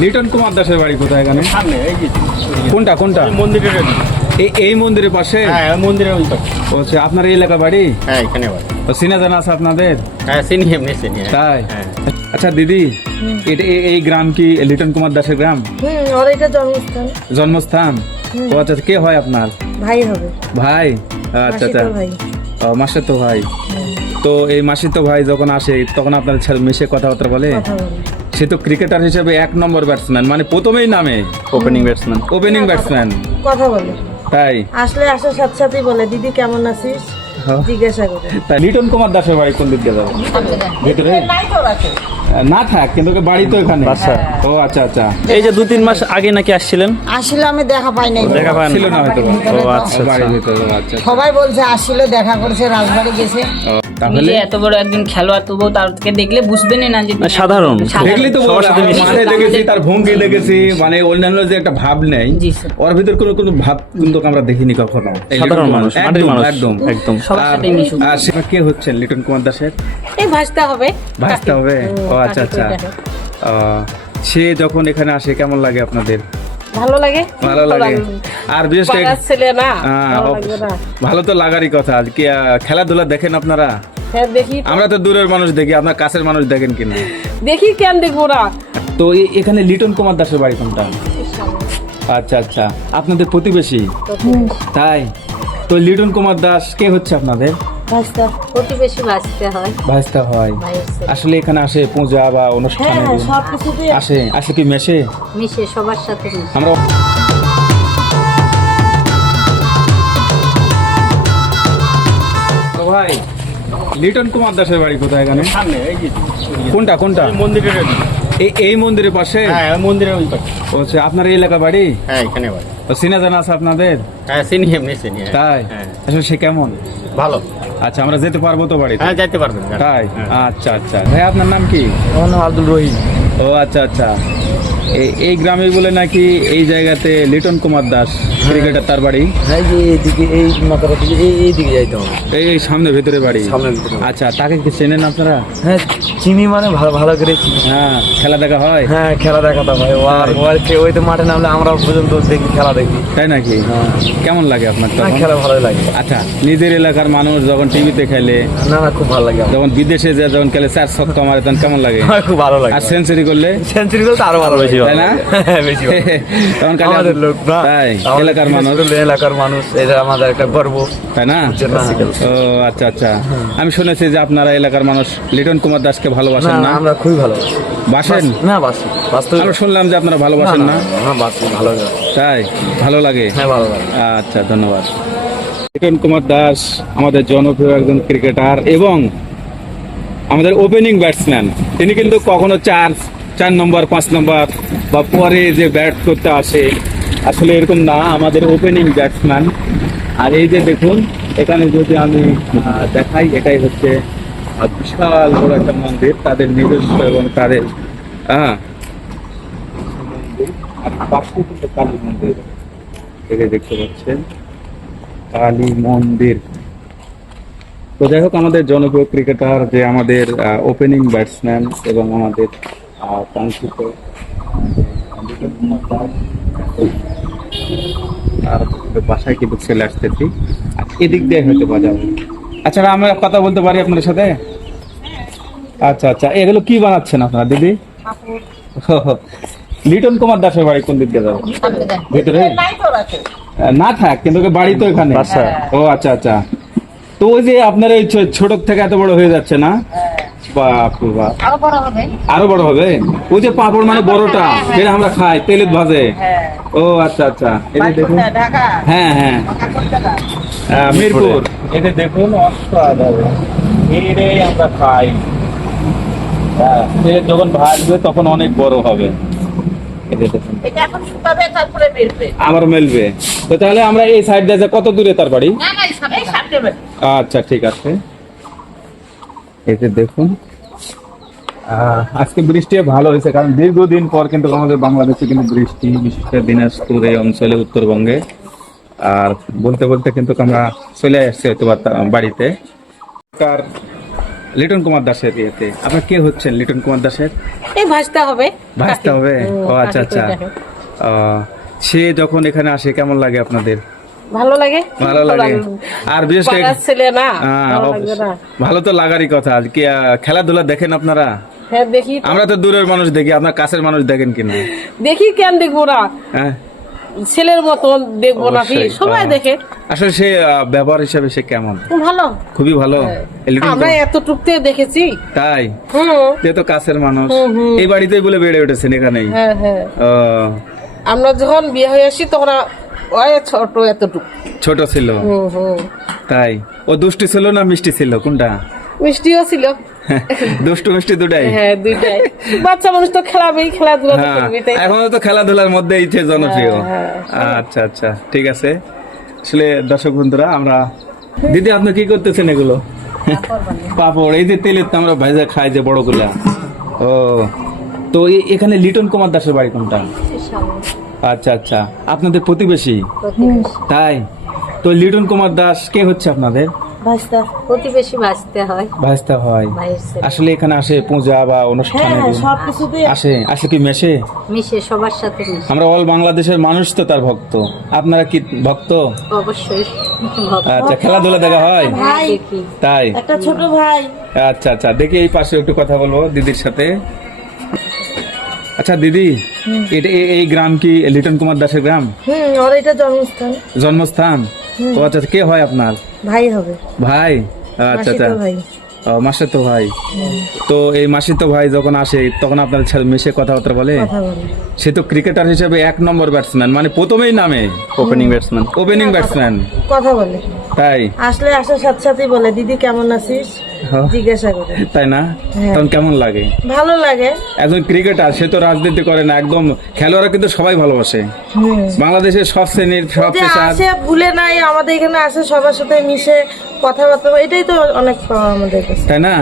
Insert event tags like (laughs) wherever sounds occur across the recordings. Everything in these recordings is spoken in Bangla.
লিটন কুমার দাসের বাড়ি কোথায় এখানে? সামনে এই যে। কোনটা কোনটা? এই মন্দিরের এই এই মন্দিরের পাশে? হ্যাঁ মন্দিরের ওই পাশে। ও আপনার এই এলাকা বাড়ি? হ্যাঁ এখানে বাড়ি। ও চিনা জানা আছে আপনাদের? হ্যাঁ চিনি এমনি চিনি হ্যাঁ। তাই? আচ্ছা দিদি এটা এই- এই গ্রাম কি লিটন কুমার দাসের গ্রাম? হুম এটা জন্মস্থান। জন্মস্থান? ও আচ্ছা কে হয় আপনার? ভাই হবে। ভাই? আচ্ছা আচ্ছা। ও, মাসে তো ভাই। তো এই মাসে তো ভাই যখন আসে তখন আপনার ছেলে মিশে কথাবার্তা বলে। সে তো ক্রিকেটার হিসেবে এক নম্বর ব্যাটসম্যান মানে প্রথমেই নামে। ওপেনিং ব্যাটসম্যান ওপেনিং ব্যাটসম্যান কথা বলে। তাই? আসলে আসার সাথে সাথেই বলে দিদি কেমন আছিস? হ্যাঁ। জিজ্ঞাসা করে। তাই লিটন কুমার দাসের বাড়ি কোন দিক দিয়ে যাব? ভিতরে? না থাক কিন্তু বাড়ি তো এখানে। ও আচ্ছা আচ্ছা। এই যে দু তিন মাস আগে নাকি আসছিলেন? আসলে আমি দেখা পাই নাই। দেখা পান ছিল না হয়তো। ও আচ্ছা বাড়ির ভিতরে আচ্ছা সবাই বলছে আসলে দেখা করছে রাজবাড়ি গেছে। তাহলে? এত বড় একজন খেলোয়াড় তবুও তারকে দেখলে বুঝবেনই না যে সাধারণ। দেখলি তো সবার সাথে মাঠে দেখেছি তার ভঙ্গি দেখেছি মানে অন্যান্য যে একটা ভাব নেই ওর ভিতর কোনো কোনো ভাব কিন্তু আমরা দেখিনি কখনো। সাধারণ মানুষ, মাটির একদম, মানুষ। একদম। একদম। সবার আর- সাথেই মিশুক। আর সে কে হচ্ছেন লিটন কুমার দাসের? এই ভাজতে হবে। ভাসতে হবে? ও আচ্ছা আচ্ছা কইটা ও, সে যখন এখানে আসে কেমন লাগে আপনাদের? ভালো লাগে। ভালো লাগে। আর বিশেষ করে ছেলে না ভালো না। তো লাগারই কথা। কি খেলাধুলা দেখেন আপনারা? হ্যাঁ দেখি। আমরা তো দূরের মানুষ দেখি আপনার কাছের মানুষ দেখেন কিনা? দেখি কেন দেখব না? তো এখানে লিটন কুমার দাসের বাড়ি কোনটা? আচ্ছা আচ্ছা। আপনাদের প্রতিবেশী। তাই? তো লিটন কুমার দাস কে হচ্ছে আপনাদের? বাঁচতে হয়। হয়। আসলে এখানে আসে পূজা বা অনুষ্ঠানে হ্যাঁ সব কিছুতে আসে আসে কি মেশে? মিশে সবার সাথে আমরা ভাই লিটন কুমার দাসের বাড়ি কোথায় এখানে? কোনটা কোনটা? মন্দিরের এই এই মন্দিরের পাশে? হ্যাঁ মন্দিরের ওই পাশে। ও আপনার এই এলাকা বাড়ি? হ্যাঁ এখানে বাড়ি। ও চিনা জানা আছে আপনাদের? হ্যাঁ চিনি এমনি চিনি হ্যাঁ। তাই? হ্যাঁ। আসলে সে কেমন? ভালো। আচ্ছা আমরা যেতে পারব তো বাড়িতে? হ্যাঁ যেতে পারবেন তাই? হ্যাঁ। আচ্ছা আচ্ছা। ভাই আপনার নাম কি? আমার নাম আব্দুল রহিম। ও আচ্ছা আচ্ছা। এই গ্রামে বলে নাকি এই জায়গাতে লিটন কুমার দাস ক্রিকেটার তার বাড়ি? হ্যাঁ যে এইদিকে এই দিকে এই এই যাইতে হবে। এই এই সামনে ভেতরে বাড়ি। সামনে আচ্ছা তাকে কি চেনেন আপনারা? হ্যাঁ চিনি মানে ভালো ভালো করে চিনি। হ্যাঁ খেলা দেখা হয়? হ্যাঁ খেলা দেখাতে ভাই ও আর ও আর কে- ওই তো মাঠে নামলে আমরা পর্যন্ত দেখি খেলা দেখি। তাই নাকি? কেমন লাগে আপনার তখন? খেলা ভালো লাগে। আচ্ছা নিজের এলাকার মানুষ যখন টিভিতে খেলে না না খুব ভালো লাগে। যখন বিদেশে যায় যখন খেলে চার ছক্কা মারে তখন কেমন লাগে? খুব ভালো লাগে। আর সেঞ্চুরি করলে? সেঞ্চুরি করতে আরও ভালো বেশি ভালো না? হ্যাঁ, বেশি (laughs) তখন খালি আমাদের লোক না এলাকার মানুষ। এলাকার মানুষ এটা আমাদের একটা গর্ব। তাই না? না। ও আচ্ছা আচ্ছা। আমি শুনেছি যে আপনারা এলাকার মানুষ লিটন কুমার দাসকে ভালোবাসেন না আমরা খুবই ভালোবাসি। বাসেন? না বাসি বাস্তবে। আমরা শুনলাম যে আপনারা ভালোবাসেন না না বাসি ভালো তাই ভালো লাগে? হ্যাঁ ভালো লাগে। আচ্ছা ধন্যবাদ। লিটন কুমার দাস আমাদের জনপ্রিয় একজন ক্রিকেটার এবং আমাদের ওপেনিং ব্যাটসম্যান তিনি কিন্তু কখনো চার চার নম্বর, পাঁচ নম্বর বা পরে যে ব্যাট করতে আসে, আসলে এরকম না, আমাদের ওপেনিং ব্যাটসম্যান আর এই যে দেখুন, এখানে যদি আমি দেখাই, এটাই হচ্ছে বিশাল বড় একটা মন্দির, তাদের নিজস্ব এবং তাদের হ্যাঁ। কালী মন্দির এই দেখতে পাচ্ছেন, কালী মন্দির। তো যাই হোক, আমাদের জনপ্রিয় ক্রিকেটার যে আমাদের ওপেনিং ব্যাটসম্যান এবং আমাদের কাঙ্ক্ষিত কুমার দাস, বাসায় কিন্তু চলে আসতেছি। এদিক দিয়ে হয়তো বাজাবো আচ্ছা আমরা কথা বলতে পারি আপনার সাথে? আচ্ছা আচ্ছা। এগুলো কি বানাচ্ছেন আপনারা দিদি? লিটন কুমার দাসের বাড়ি কোন দিক দিয়ে যাব? ভেতরে? না থাক কিন্তু বাড়ি তো এখানে। ও আচ্ছা আচ্ছা। তো ওই যে আপনার এই ছোট থেকে এত বড় হয়ে যাচ্ছে না? বাপ আরও বড় হবে? ওই যে পাপড় মানে বড়টা যেটা আমরা খাই তেলের ভাজে। ও আচ্ছা আচ্ছা। এই যে দেখুন। হ্যাঁ হ্যাঁ। আহ, মিরপুর। এটা দেখুন আমরা খাই। হ্যাঁ, যখন ভাজবে তখন অনেক বড় হবে। এই যে দেখুন। এটা এখন শুকাবে তারপরে বেরবে আবার মেলবে। তো তাহলে আমরা এই সাইড দিয়ে কত দূরে তার বাড়ি? আচ্ছা ঠিক আছে। যে দেখুন। আজকে বৃষ্টি ভালো হয়েছে কারণ দীর্ঘদিন পর কিন্তু আমাদের বাংলাদেশে কিন্তু বৃষ্টি বিশেষ করে দিনাজপুর এই অঞ্চলে উত্তরবঙ্গে। আর বলতে বলতে কিন্তু আমরা চলে আসছি হয়তো বাড়িতে। তার লিটন কুমার দাসের ইয়েতে। আপনার কে হচ্ছেন লিটন কুমার দাসের? এই ভাজতে হবে। ভাসতে হবে? ও আচ্ছা আচ্ছা। সে যখন এখানে আসে কেমন লাগে আপনাদের? ভালো লাগে? ভালো লাগে। আর বিশেষ করে ছেলে না হ্যাঁ, ভালো না। ভালো তো লাগারই কথা। কি খেলাধুলা দেখেন আপনারা? হ্যাঁ দেখি আমরা তো দূরের মানুষ দেখি আপনার কাছের মানুষ দেখেন কিনা? দেখি কেন দেখব না? হ্যাঁ। ছেলের মতন দেখব না সবাই হ্যাঁ। দেখে। আসলে সে ব্যবহার হিসাবে সে কেমন? ভালো। খুবই ভালো। আমরা এতটুকতে দেখেছি। তাই? যে তো কাছের মানুষ। এই বাড়িতেই বলে বেড়ে উঠেছেন এখানেই। আমরা যখন বিয়ে হয়ে আসি তখন ওই ছোট এতটুকু। ছোট ছিল? তাই। ও দুষ্টি ছিল না মিষ্টি ছিল? কোনটা? মিষ্টিও ছিল। (laughs) দুষ্টু মিষ্টি দুটাই? হ্যাঁ দুইটাই। বাচ্চা মানুষ তো খেলাবেই খেলাধুলা হ্যাঁ তাই এখন তো খেলাধুলার মধ্যে ইচ্ছে জনপ্রিয়। হ্যাঁ, আচ্ছা আচ্ছা ঠিক আছে। আসলে দর্শক বন্ধুরা আমরা দিদি আপনি কি করতেছেন এগুলো? পাপড় এই যে তেলের তো আমরা ভাইজা খাই যে বড়গুলা ও তো এখানে লিটন কুমার দাসের বাড়ি কোনটা? আচ্ছা আচ্ছা। আপনাদের প্রতিবেশী? তাই? তো লিটন কুমার দাস কে হচ্ছে আপনাদের? প্রতিবেশী হয়। ভাইস্তা হয়। আসলে এখানে আসে পূজা বা অনুষ্ঠানে হ্যাঁ আসে। আসে? কি মেশে? মিশে সবার সাথে আমরা অল বাংলাদেশের মানুষ তো তার ভক্ত। আপনারা কি ভক্ত? অবশ্যই। আচ্ছা খেলাধুলা দেখা হয়? তাই? একটা ছোট ভাই। আচ্ছা আচ্ছা। দেখি এই পাশে একটু কথা বলব দিদির সাথে। আচ্ছা দিদি এটা এই গ্রাম কি লিটন কুমার দাসের গ্রাম? হুম ওর এটা জন্মস্থান। জন্মস্থান? ও আচ্ছা কে হয় আপনার? ভাই হবে। ভাই? আচ্ছা আচ্ছা। ও, মাসিতো ভাই। তো এই মাসিতো ভাই যখন আসে তখন আপনার ছেলে মিশে কথাবার্তা বলে? সে তো ক্রিকেটার হিসেবে এক নম্বর ব্যাটসম্যান মানে প্রথমেই নামে ওপেনিং ব্যাটসম্যান ওপেনিং ব্যাটসম্যান কথা বলে। তাই? আসলে আসার সাথে সাথেই বলে দিদি কেমন আছিস। জিজ্ঞাসা করে। তাই না? হ্যাঁ। তখন কেমন লাগে? ভালো লাগে। একজন ক্রিকেটার সে তো রাজনীতি করে না একদম খেলোয়াড়রা কিন্তু সবাই ভালোবাসে। বাংলাদেশের সব শ্রেণির সব পেশার। আসে ভুলে নাই আমাদের এখানে আসে সবার সাথে মিশে কথাবার্তা এটাই তো অনেক পাওয়া আমাদের কাছে। তাই না?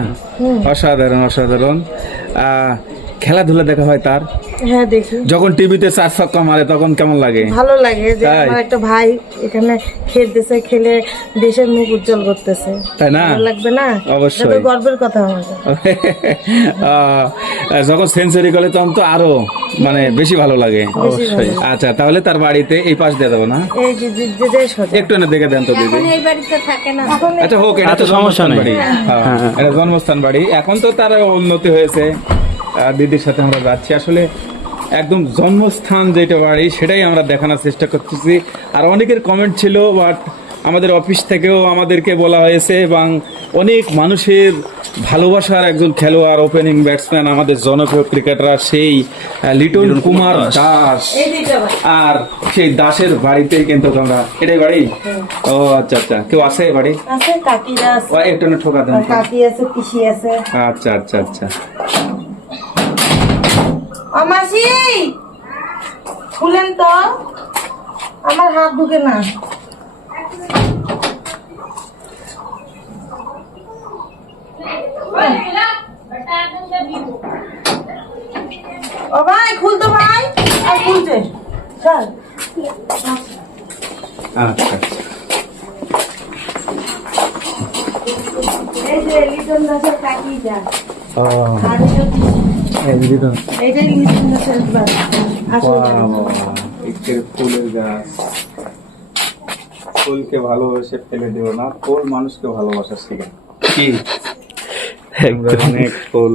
অসাধারণ অসাধারণ। আহ, খেলাধুলা দেখা হয় তার? হ্যাঁ দেখি। যখন টিভিতে চার ছক্কা মারে তখন কেমন লাগে? ভালো লাগে যে আমার একটা ভাই এখানে খেলতেছে খেলে দেশের মুখ উজ্জ্বল করতেছে। তাই না? ভালো লাগবে না? অবশ্যই। এটা গর্বের কথা আমাদের। (laughs) যখন সেঞ্চুরি করে তখন তো আরও মানে বেশি ভালো লাগে। অবশ্যই। আচ্ছা তাহলে তার বাড়িতে এই পাশ দিয়ে দেবো না? একটু এনে দেখে দেন তো দিদি। এই বাড়িতে থাকে না। আচ্ছা হোক এটা তো আচ্ছা, সমস্যা জন্মস্থান নেই। বাড়ি হ্যাঁ, এটা জন্মস্থান বাড়ি। এখন তো তার উন্নতি হয়েছে। দিদির সাথে আমরা যাচ্ছি। আসলে একদম জন্মস্থান যেটা বাড়ি সেটাই আমরা দেখানোর চেষ্টা করতেছি। আর অনেকের কমেন্ট ছিল বাট আমাদের অফিস থেকেও আমাদেরকে বলা হয়েছে এবং অনেক মানুষের ভালোবাসার একজন খেলোয়াড় ওপেনিং ব্যাটসম্যান আমাদের জনপ্রিয় ক্রিকেটার সেই লিটন কুমার দাস। আর সেই দাসের বাড়িতেই কিন্তু আমরা এটাই বাড়ি? ও আচ্ছা আচ্ছা। কেউ আছে বাড়ি? একটু না ঠোকা দেন। আচ্ছা আচ্ছা আচ্ছা। আমাসি খুলেন তো। আমার হাত ঢুকে না। ও ভাই খুলতো ভাই। আর খুলছে। চল আচ্ছা। এই যে লিটন দাসের কাকি যা ও। ফুলের গাছ। ফুলকে ভালোবেসে ফেলে দিও না ফুল মানুষকে ভালোবাসা শেখে কি? আমরা অনেক ফুল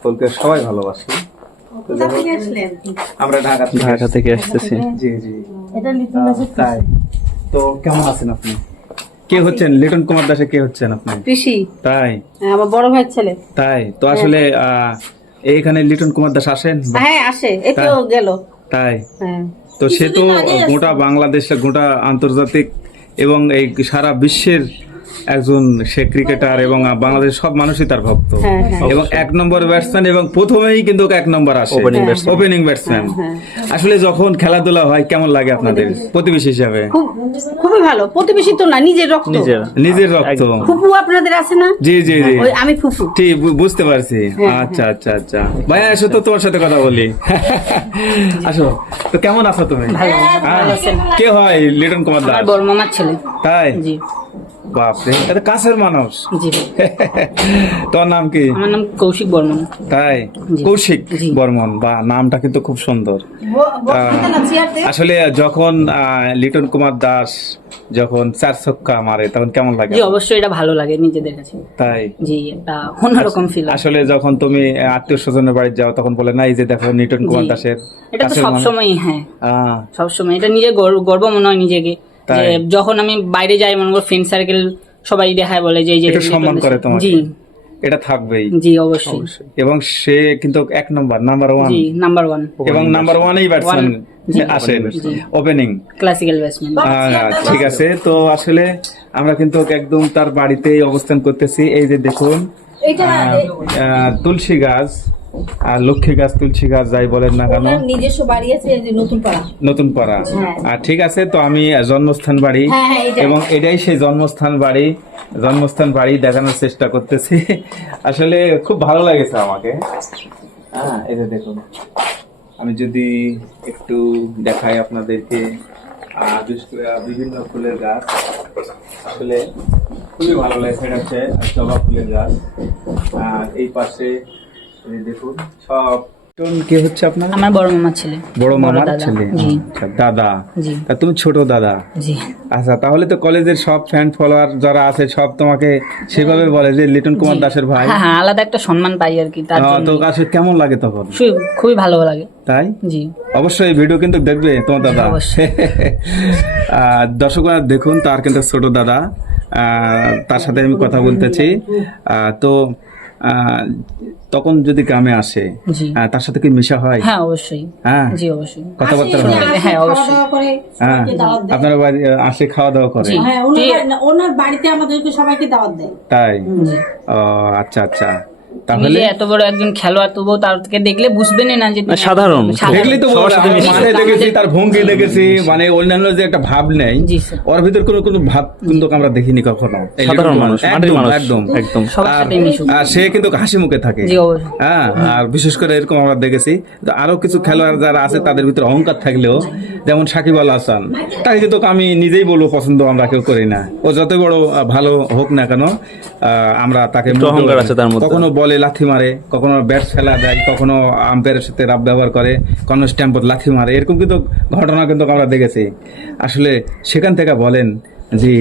ফুলকে সবাই ভালোবাসি। আমরা ঢাকা ঢাকা থেকে আসতেছি। জি জি। এটা লিটন দাসের তাই। তো কেমন আছেন আপনি? কে হচ্ছেন? লিটন কুমার দাসে কে হচ্ছেন আপনি? পিসি তাই? আমার বড় ভাইয়ের ছেলে। তাই? তো আসলে আহ, এইখানে লিটন কুমার দাস আসেন? হ্যাঁ আসে। এই তো? গেল। তাই? হ্যাঁ। তো সে তো গোটা বাংলাদেশ গোটা আন্তর্জাতিক এবং এই সারা বিশ্বের একজন সে ক্রিকেটার এবং বাংলাদেশের সব মানুষই তার ভক্ত। হ্যাঁ, হ্যাঁ। এবং এক নম্বর ব্যাটসম্যান এবং প্রথমেই কিন্তু এক নম্বর আসে. ওপেনিং ব্যাটসম্যান আসলে যখন খেলাধুলা হয় কেমন লাগে আপনাদের? প্রতিবেশী হিসাবে? খুব খুবই ভালো। প্রতিবেশী তো না নিজের রক্ত। নিজের। নিজের রক্ত। ফুফু আপনাদের আছে না? জি জি জি। ওই আমি ফুফু। ঠিক বুঝতে পারছি। আচ্ছা আচ্ছা আচ্ছা। ভাইয়া এসো তো তোমার সাথে কথা বলি। (laughs) আসো। তো কেমন আছো তুমি? হ্যাঁ? কে হয় লিটন কুমার দাস? আমার বড় মামার ছেলে। তাই? জি। বাপরে এটা কাছের মানুষ। (laughs) তোর নাম কি? আমার নাম কৌশিক বর্মন। তাই? কৌশিক বর্মন বা নামটা কিন্তু খুব সুন্দর। আসলে যখন আহ, লিটন কুমার দাস যখন চার ছক্কা মারে তখন কেমন লাগে? জি অবশ্যই এটা ভালো লাগে নিজেদের কাছে। তাই? জি এটা অন্যরকম ফিল আসলে যখন তুমি আত্মীয় স্বজনের বাড়ি যাও তখন বলে না এই যে দেখো নিটন কুমার দাসের এটা তো কাছের মানুষ। সবসময় হ্যাঁ। সবসময়। এটা নিজে গর্ব গর্ব মনে হয় নিজেকে? যে যখন আমি বাইরে যাই মনে করো ফ্রেন্ড সার্কেল সবাই দেখায় বলে যে এই যে সম্মান করে তোমাকে। জি। এটা থাকবেই। জি অবশ্যই। এবং সে কিন্তু এক নম্বর নাম্বার ওয়ান জি নাম্বার ওয়ান এবং নাম্বার ওয়ানেই ব্যাটসম্যান জি। ওপেনিং ক্লাসিক্যাল ব্যাটসম্যান ঠিক আছে। তো আসলে আমরা কিন্তু একদম তার বাড়িতেই অবস্থান করতেছি। এই যে দেখুন আহ, তুলসী গাছ। আর লক্ষ্মী গাছ তুলসী গাছ যাই বলেন না কেন? নিজস্ব বাড়ি আছে নতুন পাড়া। নতুন পাড়া। আর ঠিক আছে তো আমি জন্মস্থান বাড়ি হ্যাঁ, হ্যাঁ। এবং এটাই সেই জন্মস্থান বাড়ি। জন্মস্থান বাড়ি দেখানোর চেষ্টা করতেছি। আসলে খুব ভালো লাগেছে আমাকে। হ্যাঁ এই দেখুন। আমি যদি একটু দেখাই আপনাদেরকে বিভিন্ন ফুলের গাছ। আসলে খুবই ভালো লাগছে এটা হচ্ছে জবা ফুলের গাছ। আর এই পাশে এই দেখুন সব। কোন কে হচ্ছে আপনার? আমার বড় মামার ছেলে। বড় মামার ছেলে? জি। আচ্ছা দাদা? জি। তা তুমি ছোট দাদা? জি। আচ্ছা তাহলে তো কলেজের সব ফ্যান ফলোয়ার যারা আছে সব তোমাকে সেভাবে বলে যে লিটন কুমার দাসের ভাই। হ্যাঁ হ্যাঁ আলাদা একটা সম্মান পাই আর কি তার জন্য। তো কাছে কেমন লাগে তখন? খুবই ভালো লাগে। তাই? জি। অবশ্যই ভিডিও কিন্তু দেখবে তোমার দাদা। (laughs) আহ, দর্শকরা দেখুন তার কিন্তু ছোট দাদা। আহ, তার সাথে আমি কথা বলতেছি। আহ, তো তখন যদি গ্রামে আসে তার সাথে কি মেশা হয়? হ্যাঁ অবশ্যই। হ্যাঁ? জি অবশ্যই। কথাবার্তা হয়? হ্যাঁ অবশ্যই। হ্যাঁ। আপনারা বাড়ি আসে খাওয়া দাওয়া করে? হ্যাঁ ওনার বাড়িতে আমাদেরকে সবাইকে দাওয়াত দেয়। তাই? ও আচ্ছা আচ্ছা। তাহলে? এত বড় একজন খেলোয়াড় তবুও তারকে দেখলে বুঝবেনই না যে সাধারণ। দেখলি তো মানে দেখেছি তার ভঙ্গি দেখেছি মানে অন্যান্য যে একটা ভাব নেই ওর ভিতর কোনো কোনো ভাব কিন্তু আমরা দেখিনি কখনো। সাধারণ মানুষ, মাটির একদম, মানুষ। একদম। একদম। আর- সাথে মিশুক। আর সে কিন্তু হাসি মুখে থাকে। হ্যাঁ আর বিশেষ করে এরকম আমরা দেখেছি। তো আরও কিছু খেলোয়াড় যারা আছে তাদের ভিতরে অহংকার থাকলেও যেমন সাকিব আল হাসান। তাকে কিন্তু আমি নিজেই বলব পছন্দ আমরা কেউ করি না। ও যত বড় ভালো হোক না কেন আমরা তাকে একটু অহংকার আছে তার মধ্যে। কখনো বলে লাথি মারে কখনো ব্যাট ফেলা দেয় কখনো আম্পায়ারের সাথে রাব ব্যবহার করে কখনো স্ট্যাম্পত লাথি মারে এরকম কিন্তু ঘটনা কিন্তু আমরা দেখেছি। আসলে সেখান থেকে বলেন যে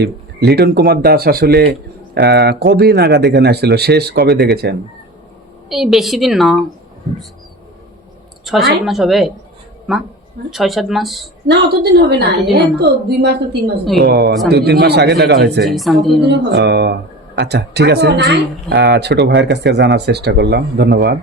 লিটন কুমার দাস আসলে আহ, কবে নাগাদ এখানে আসছিল? শেষ কবে দেখেছেন? এই বেশি দিন না। ছয় সাত মাস হবে। মা? ছয় সাত মাস। না অতদিন হবে না। এই তো দুই মাস না তিন মাস ও দুই তিন মাস আগে দেখা হয়েছে। ও আচ্ছা ঠিক আছে। ছোট ভাইয়ের কাছ থেকে জানার চেষ্টা করলাম। ধন্যবাদ।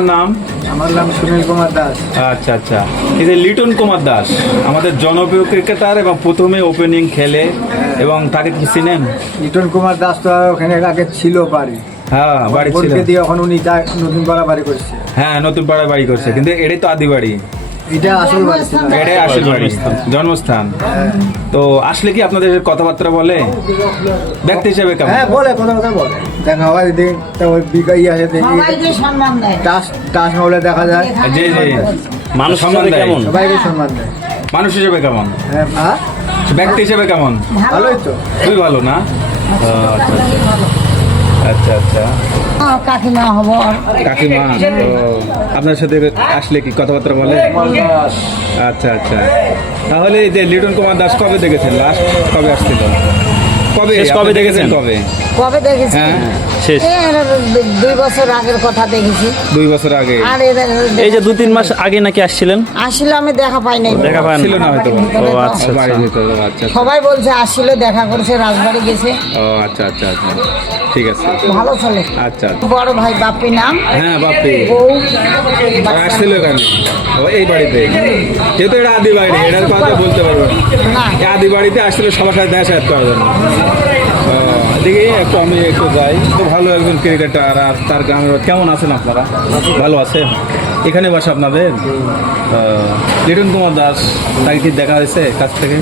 আপনার নাম? আমার নাম সুনীল কুমার দাস। আচ্ছা আচ্ছা। এই যে লিটন কুমার দাস আমাদের জনপ্রিয় ক্রিকেটার এবং প্রথমে ওপেনিং খেলে এবং তাকে কি চিনেন? লিটন কুমার দাস তো ওখানে আগে ছিল বাড়ি। হ্যাঁ বাড়ি ছিল। দিয়ে এখন উনি নতুন পাড়া বাড়ি করছে। হ্যাঁ নতুন পাড়া বাড়ি করছে। কিন্তু এটাই তো আদি বাড়ি। এটা আসল বাড়ি ছিল। এটাই আসল বাড়ি। জন্মস্থান। তো আসলে কি আপনাদের কথাবার্তা বলে? ব্যক্তি হিসেবে কেমন? হ্যাঁ বলে কথা কথা বলে। দেখা হয় দিন তারপর বিকাই আছে দেখি সম্মান দেয়। টাস টাস মারলে দেখা যায়। জি জি। মানুষ সম্মান হিসেবে দেয়। কেমন সবাইকে সম্মান দেয়। মানুষ হিসেবে কেমন? হ্যাঁ হ্যাঁ? ব্যক্তি হিসেবে কেমন? ভালোই তো। খুবই ভালো না? ও, আচ্ছা আচ্ছা। কাকিমা হব। কাকিমা তো আপনার সাথে আসলে কি কথাবার্তা বলে? আচ্ছা আচ্ছা। তাহলে এই যে লিটন কুমার দাস কবে দেখেছেন? লাস্ট কবে আসছিল? কবে? কবে দেখেছেন? কবে? কবে দেখেছেন হ্যাঁ। শেষ। দুই বছর আগের কথা দেখেছি। দুই বছর আগে। আর এরা এই যে দু তিন মাস আগে নাকি আসছিলেন? আসলে আমি দেখা পাই নাই। দেখা পান ছিল না হয়তো ও আচ্ছা বাড়ির আচ্ছা। ভিতরে। আচ্ছা সবাই বলছে আসলে দেখা করেছে রাজবাড়ি গেছে। ও আচ্ছা আচ্ছা আচ্ছা। ঠিক আছে। ভালো ছেলে আচ্ছা বড় ভাই বাপি নাম? হ্যাঁ বাপি। বউ ও আসছিল এখানে। ও এই বাড়িতে। যেহেতু এটা আদি বাড়ি এটার কথা বলতে পারব না। আদি বাড়িতে আসছিল সবার সাথে দেখা সাক্ষাৎ করার জন্য ও, দেখি একটু আমি একটু যাই। তো ভালো একজন ক্রিকেটার আর তার গ্রামের কেমন আছেন আপনারা? ভালো আছেন? এখানে বাসা আপনাদের লিটন কুমার দাস তাকে কি দেখা হয়েছে কাছ থেকে?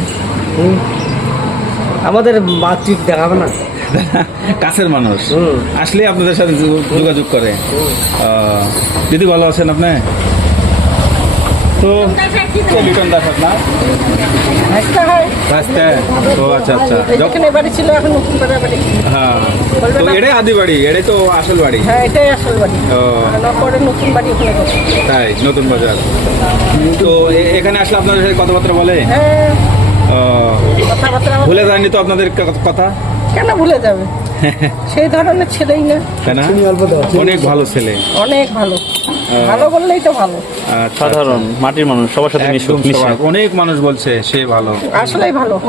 আমাদের মাতৃক দেখাবে না। (laughs) কাছের মানুষ। আসলে আপনাদের সাথে যোগ- যোগাযোগ করে। দিদি ভালো আছেন আপনি? তো লিটন দাস আপনার? রাস্তা ও আচ্ছা আচ্ছা। এখানে বাড়ি ছিল এখন নতুন করে বাড়ি। হ্যাঁ। তো এটাই আদি বাড়ি এটাই তো আসল বাড়ি। হ্যাঁ এটাই আসল বাড়ি। ও। পরে নতুন বাড়ি ওখানে তাই নতুন বাজার। তো এখানে আসলে আপনাদের সাথে কথাবার্তা বলে? হ্যাঁ। ও, কথাবার্তা ভুলে যায়নি তো আপনাদের কথা? কেন ভুলে যাবে? (laughs) সেই ধরনের ছেলেই না। তাই না? অনেক ভালো ছেলে। অনেক ভালো। ভালো বললেই তো ভালো। আচ্ছা, সাধারণ মাটির মানুষ সবার সাথে অনেক মানুষ বলছে সে ভালো। আসলেই ভালো।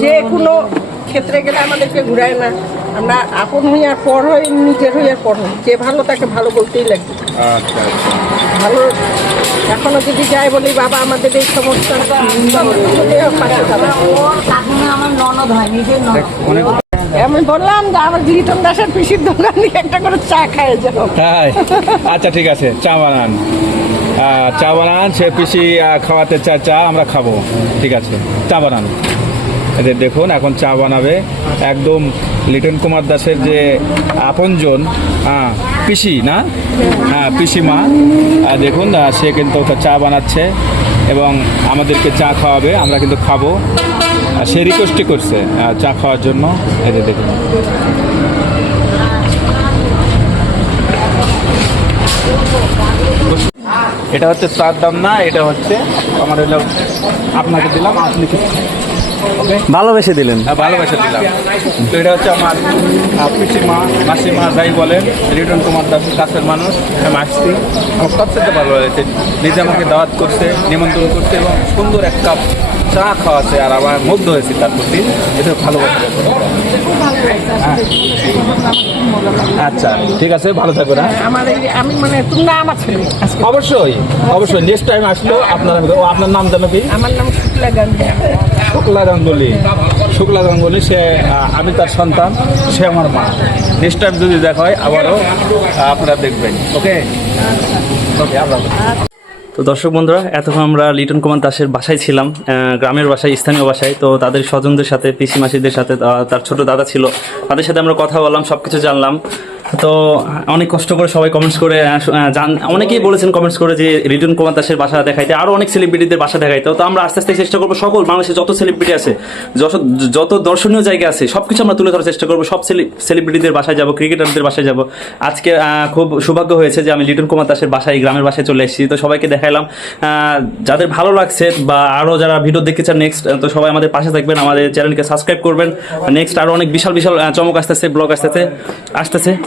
যে কোনো ক্ষেত্রে গেলে আমাদেরকে ঘুরায় না। আমরা আপন হইয়ার পর হই নিজের হইয়ার পর হই। যে ভালো তাকে ভালো বলতেই লাগবে। আচ্ছা আচ্ছা। ভালো এখনও যদি যাই বলি, বাবা আমাদের এই সমস্যাটা আমার ননদ হয় আমি বললাম যে আমার লিটন দাসের পিসির দোকান দিয়ে একটা করে চা খায় তাই? আচ্ছা ঠিক আছে। চা বানান। চা বানান, সে পিসি খাওয়াতে চা চা, আমরা খাব। ঠিক আছে। চা বানান। এদের দেখুন, এখন চা বানাবে। একদম লিটন কুমার দাসের যে আপনজন হ্যাঁ পিসি না? হ্যাঁ পিসিমা। আহ, দেখুন সে কিন্তু ওটা চা বানাচ্ছে এবং আমাদেরকে চা খাওয়াবে আমরা কিন্তু খাব। সে রিকোয়েস্টই করছে চা খাওয়ার জন্য। এদের দেখুন। এটা হচ্ছে চার দাম না এটা হচ্ছে আমার হলো আপনাকে দিলাম আপনি ভালোবেসে দিলেন। ভালোবাসা দিলাম। তো এটা হচ্ছে আমার পিসিমা মাসিমা যাই বলেন রিটন কুমার দাস কাছের মানুষ আমি আসছি। আমার সবচেয়ে ভালো হয়েছে নিজে আমাকে দাওয়াত করছে নিমন্ত্রণ করছে এবং সুন্দর এক কাপ চা খাওয়াছে আর আমার মুগ্ধ হয়েছি তার প্রতি। এটা ভালোবাসা হ্যাঁ। আচ্ছা ঠিক আছে ভালো থাকবেন হ্যাঁ। আমার আমি মানে তুমি না আমার ছেলে। অবশ্যই অবশ্যই নেক্সট টাইম আসলেও আপনার ও আপনার নাম জানো কি? আমার নাম শুক্লা গাঙ্গুলি। শুক্লা গাঙ্গুলি। সে আমি তার সন্তান সে আমার মা। নেক্সট টাইম যদি দেখা হয় আবারও আপনারা দেখবেন। ওকে ওকে তো দর্শক বন্ধুরা এতক্ষণ আমরা লিটন কুমার দাসের বাসায় ছিলাম গ্রামের বাসায় স্থানীয় বাসায়। তো তাদের স্বজনদের সাথে পিসি মাসিদের সাথে তার ছোট দাদা ছিল তাদের সাথে আমরা কথা বললাম সব কিছু জানলাম। তো অনেক কষ্ট করে সবাই কমেন্টস করে জান অনেকেই বলেছেন কমেন্টস করে যে লিটন কুমার দাসের বাসা দেখাইতে আরও অনেক সেলিব্রিটিদের বাসা দেখাইতে। তো আমরা আস্তে আস্তে চেষ্টা করব সকল বাংলাদেশে যত সেলিব্রিটি আছে, যত যত দর্শনীয় জায়গা আছে সব কিছু আমরা তুলে ধরার চেষ্টা করব। সব সেলিব্রিটিদের বাসায় যাব ক্রিকেটারদের বাসায় যাব। আজকে খুব সৌভাগ্য হয়েছে যে আমি লিটন কুমার দাসের বাসায়, গ্রামের বাসায় চলে এসেছি। তো সবাইকে দেখাইলাম। যাদের ভালো লাগছে বা আরও যারা ভিডিও দেখতে চান নেক্সট তো সবাই আমাদের পাশে থাকবেন, আমাদের চ্যানেলকে সাবস্ক্রাইব করবেন। নেক্সট আরও অনেক বিশাল বিশাল চমক আসতেছে ব্লগ আসতেছে আসতেছে।